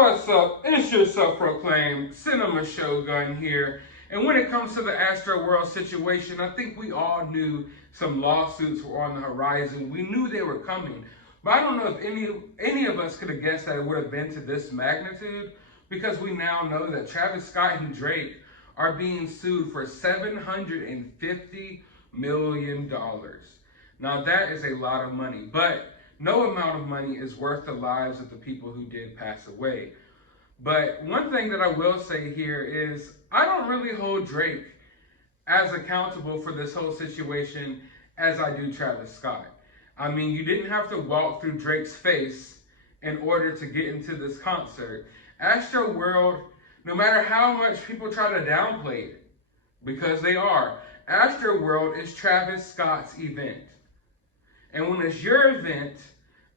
What's up? It's your self-proclaimed cinema shogun here. And when it comes to the AstroWorld situation, I think we all knew some lawsuits were on the horizon. We knew they were coming. But I don't know if any of us could have guessed that it would have been to this magnitude, because we now know that Travis Scott and Drake are being sued for $750 million. Now that is a lot of money, but no amount of money is worth the lives of the people who did pass away. But one thing that I will say here is I don't really hold Drake as accountable for this whole situation as I do Travis Scott. I mean, you didn't have to walk through Drake's face in order to get into this concert. AstroWorld, no matter how much people try to downplay it, because they are, AstroWorld is Travis Scott's event. And when it's your event,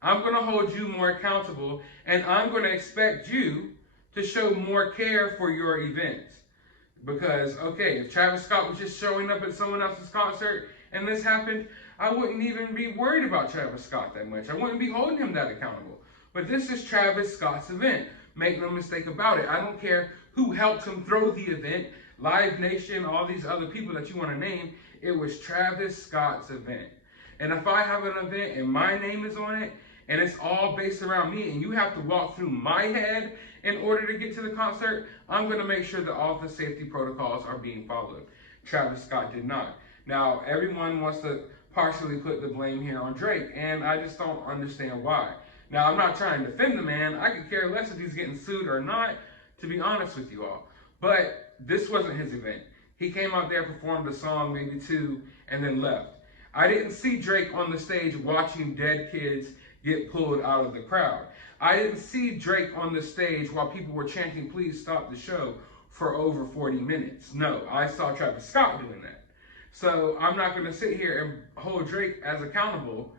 I'm going to hold you more accountable, and I'm going to expect you to show more care for your event. Because, okay, if Travis Scott was just showing up at someone else's concert and this happened, I wouldn't even be worried about Travis Scott that much. I wouldn't be holding him that accountable. But this is Travis Scott's event. Make no mistake about it. I don't care who helped him throw the event, Live Nation, all these other people that you want to name. It was Travis Scott's event. And if I have an event and my name is on it, and it's all based around me, and you have to walk through my head in order to get to the concert, I'm going to make sure that all the safety protocols are being followed. Travis Scott did not. Now, everyone wants to partially put the blame here on Drake, and I just don't understand why. Now, I'm not trying to defend the man. I could care less if he's getting sued or not, to be honest with you all. But this wasn't his event. He came out there, performed a song, maybe two, and then left. I didn't see Drake on the stage watching dead kids get pulled out of the crowd. I didn't see Drake on the stage while people were chanting, "Please stop the show," for over 40 minutes. No, I saw Travis Scott doing that. So I'm not going to sit here and hold Drake as accountable,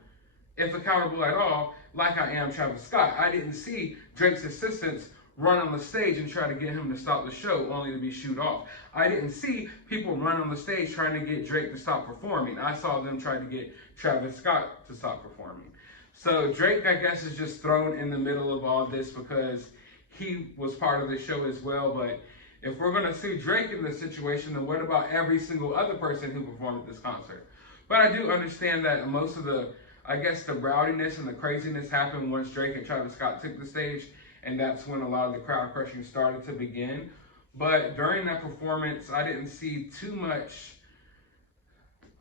if accountable at all, like I am Travis Scott. I didn't see Drake's assistants run on the stage and try to get him to stop the show only to be shooed off. I didn't see people run on the stage trying to get Drake to stop performing. I saw them try to get Travis Scott to stop performing. So Drake, I guess, is just thrown in the middle of all this because he was part of the show as well. But if we're going to sue Drake in this situation, then what about every single other person who performed at this concert? But I do understand that most of the, I guess, the rowdiness and the craziness happened once Drake and Travis Scott took the stage. And that's when a lot of the crowd crushing started to begin. But during that performance, I didn't see too much.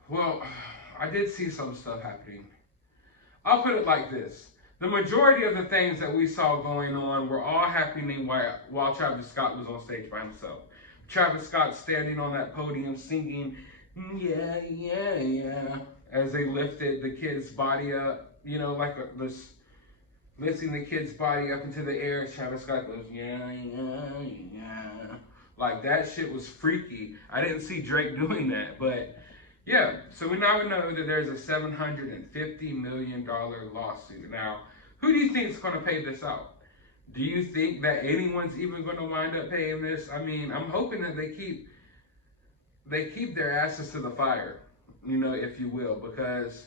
Well, I did see some stuff happening. I'll put it like this. The majority of the things that we saw going on were all happening while Travis Scott was on stage by himself. Travis Scott standing on that podium singing, "Yeah, yeah, yeah," as they lifted the kid's body up, you know, like this, lifting the kid's body up into the air. Travis Scott goes, "Yeah, yeah, yeah." Like, that shit was freaky. I didn't see Drake doing that, but yeah, so we now know that there's a $750 million lawsuit. Now, who do you think is going to pay this out? Do you think that anyone's even going to wind up paying this? I mean, I'm hoping that they keep their asses to the fire, you know, if you will, because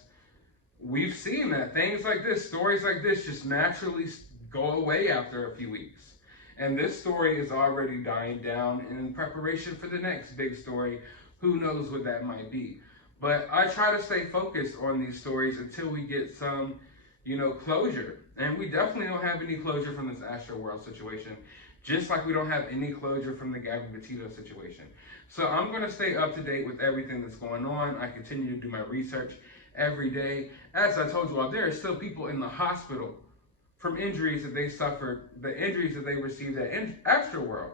we've seen that things like this, stories like this, just naturally go away after a few weeks. And this story is already dying down in preparation for the next big story. Who knows what that might be? But I try to stay focused on these stories until we get some, you know, closure. And we definitely don't have any closure from this AstroWorld situation, just like we don't have any closure from the Gabby Petito situation. So I'm going to stay up to date with everything that's going on. I continue to do my research every day. As I told you all, there are still people in the hospital from injuries that they suffered, the injuries that they received at AstroWorld.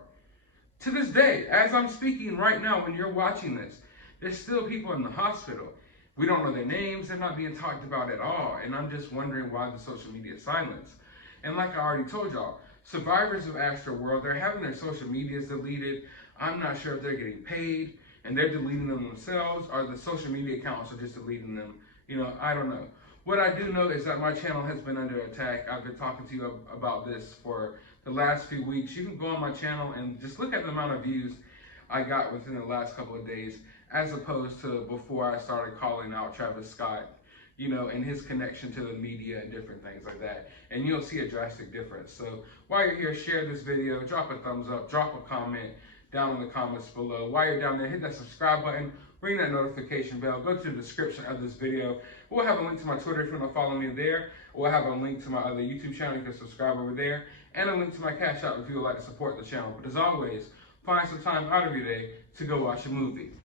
To this day, as I'm speaking right now, when you're watching this, there's still people in the hospital. We don't know their names. They're not being talked about at all. And I'm just wondering why the social media silence. And like I already told y'all, survivors of AstroWorld, they're having their social medias deleted. I'm not sure if they're getting paid and they're deleting them themselves, or the social media accounts are just deleting them. You know, I don't know. What I do know is that my channel has been under attack. I've been talking to you about this for the last few weeks. You can go on my channel and just look at the amount of views I got within the last couple of days, as opposed to before I started calling out Travis Scott you know, and his connection to the media and different things like that. And you'll see a drastic difference. So while you're here, share this video, drop a thumbs up, drop a comment down in the comments below. While you're down there, hit that subscribe button, ring that notification bell, go to the description of this video. We'll have a link to my Twitter if you want to follow me there. We'll have a link to my other YouTube channel, you can subscribe over there, and a link to my CashApp if you would like to support the channel. But as always, find some time out of your day to go watch a movie.